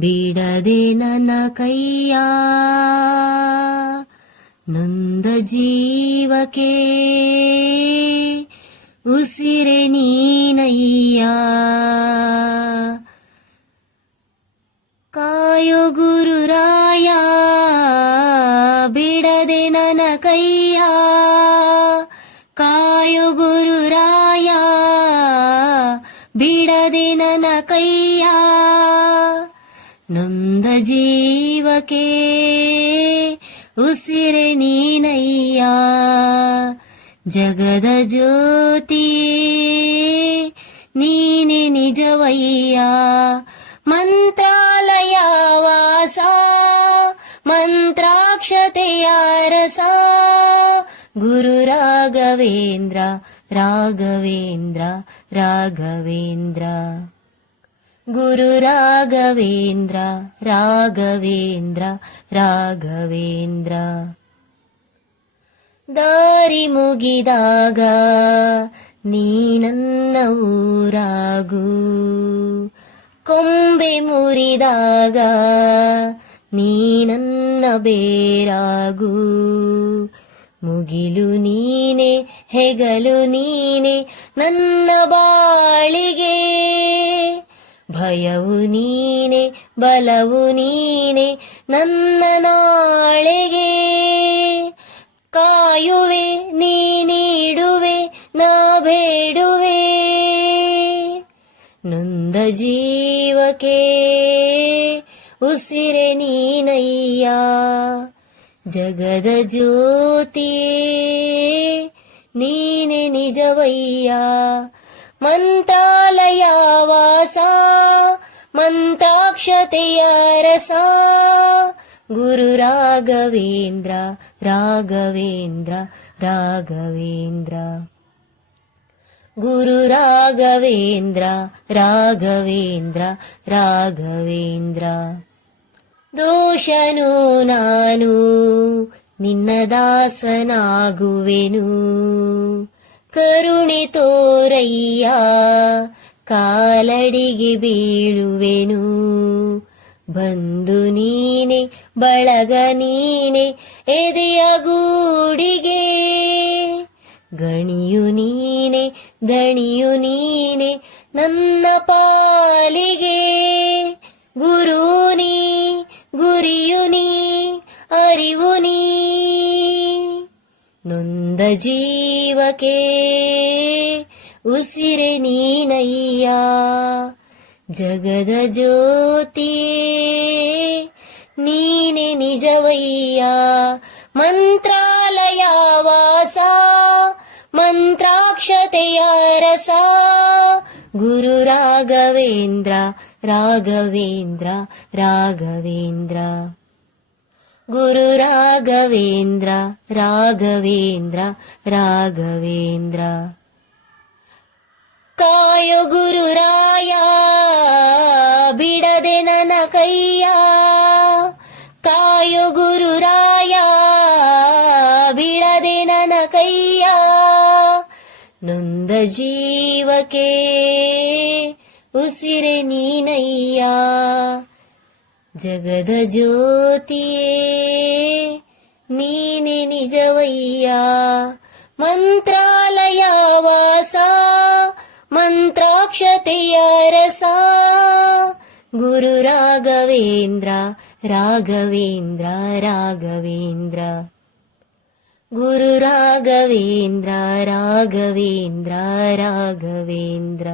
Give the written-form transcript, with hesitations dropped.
ಬಿಡದೆ ನನ್ನ ಕೈಯ ನೊಂದ ಜೀವಕ್ಕೆ ಉಸಿರೆ ನೀನಯ್ಯ. ಕಾಯೋ ಗುರುರಾಯ ಬಿಡದೆ ನನ್ನ ಕೈಯ, ಕಾಯೋ ಗುರುರಾಯ ಬಿಡದೆ ನನ್ನ ಕೈಯ ನೊಂದ ಜೀವಕ್ಕೆ ಉಸಿರೆ ನೀನಯ್ಯ. ಜಗದ ಜ್ಯೋತಿಯೇ ನೀನೆ ನಿಜವಯ್ಯ. ಮಂತ್ರಾಲಯ ವಾಸ ಮಂತ್ರಾಕ್ಷತೆಯ ರಸ ಗುರು ರಾಘವೇಂದ್ರ ರಾಘವೇಂದ್ರ ರಾಘವೇಂದ್ರ. ಗುರು ರಾಘವೇಂದ್ರ ರಾಘವೇಂದ್ರ ರಾಘವೇಂದ್ರ. ದಾರಿ ಮುಗಿದಾಗ ನೀ ನನ್ನ ಊರಾಗು, ಕೊಂಬೆ ಮುರಿದಾಗ ನೀ ನನ್ನ ಬೇರಾಗು. ಮುಗಿಲು ನೀನೆ ಹೆಗಲು ನೀನೆ ನನ್ನ ಬಾಳಿಗೆ, ಭಯವು ನೀನೆ ಬಲವು ನೀನೆ ನನ್ನ ನಾಳೆಗೆ. ಕಾಯುವೆ ನೀ ನೀಡುವೆ ನಾ ಬೇಡುವೆ ನೊಂದ ಜೀವಕ್ಕೆ ಉಸಿರೆ ನೀನಯ್ಯ. ಜಗದ ಜ್ಯೋತಿಯೇ ನೀನೆ ನಿಜವಯ್ಯ. ಮಂತ್ರಾಲಯ ವಾಸ ಮಂತ್ರಾಕ್ಷತೆಯ ರಸ ಗುರು ರಾಘವೇಂದ್ರ ರಾಘವೇಂದ್ರ ರಾಘವೇಂದ್ರ. ಗುರು ರಾಘವೇಂದ್ರ ರಾಘವೇಂದ್ರ ರಾಘವೇಂದ್ರ. ದೋಷನು ನಾನು ನಿನ್ನ ದಾಸನಾಗುವೆನು, ಕರುಣೆ ತೋರಯ್ಯ ಕಾಲಡಿಗೆ ಬೀಳುವೆನು. ಬಂಧು ನೀನೆ ಬಳಗ ನೀನೆ ಎದೆಯ ಗೂಡಿಗೆ, ಗಣಿಯು ನೀನೆ ದಣಿಯು ನೀನೆ ನನ್ನ ಪಾಲಿಗೆ. ಗುರು ನೀ ಗುರಿಯು ನೀ ಅರಿವು ನೀ ನೊಂದ ಜೀವಕ್ಕೆ ಉಸಿರೆ ನೀನಯ್ಯ. ಜಗದ ಜ್ಯೋತಿಯೇ ನೀನೆ ನಿಜವಯ್ಯ. ಮಂತ್ರಾಲಯ ವಾಸ ಮಂತ್ರಾಕ್ಷತೆಯ ರಸ ಗುರು ರಾಘವೇಂದ್ರ ರಾಘವೇಂದ್ರ ರಾಘವೇಂದ್ರ. ಗುರು ರಾಘವೇಂದ್ರ ರಾಘವೇಂದ್ರ ರಾಘವೇಂದ್ರ. ಕಾಯೋ ಗುರುರಾಯ ಬಿಡದೆ ನನ್ನ ಕೈಯ, ಕಾಯೋ ಗುರುರಾಯ ಬಿಡದೆ ನನ್ನ ಕೈಯ ನೊಂದ ಜೀವಕ್ಕೆ ಉಸಿರೆ ನೀನಯ್ಯ. ಜಗದ ಜ್ಯೋತಿಯೇ ನೀನೆ ನಿಜವಯ್ಯ. ಮಂತ್ರಾಲಯ ವಾಸ ಮಂತ್ರಾಕ್ಷತೆಯ ರಸ ಗುರು ರಾಘವೇಂದ್ರ ರಾಘವೇಂದ್ರ ರಾಘವೇಂದ್ರ. ಗುರು ರಾಘವೇಂದ್ರ ರಾಘವೇಂದ್ರ ರಾಘವೇಂದ್ರ.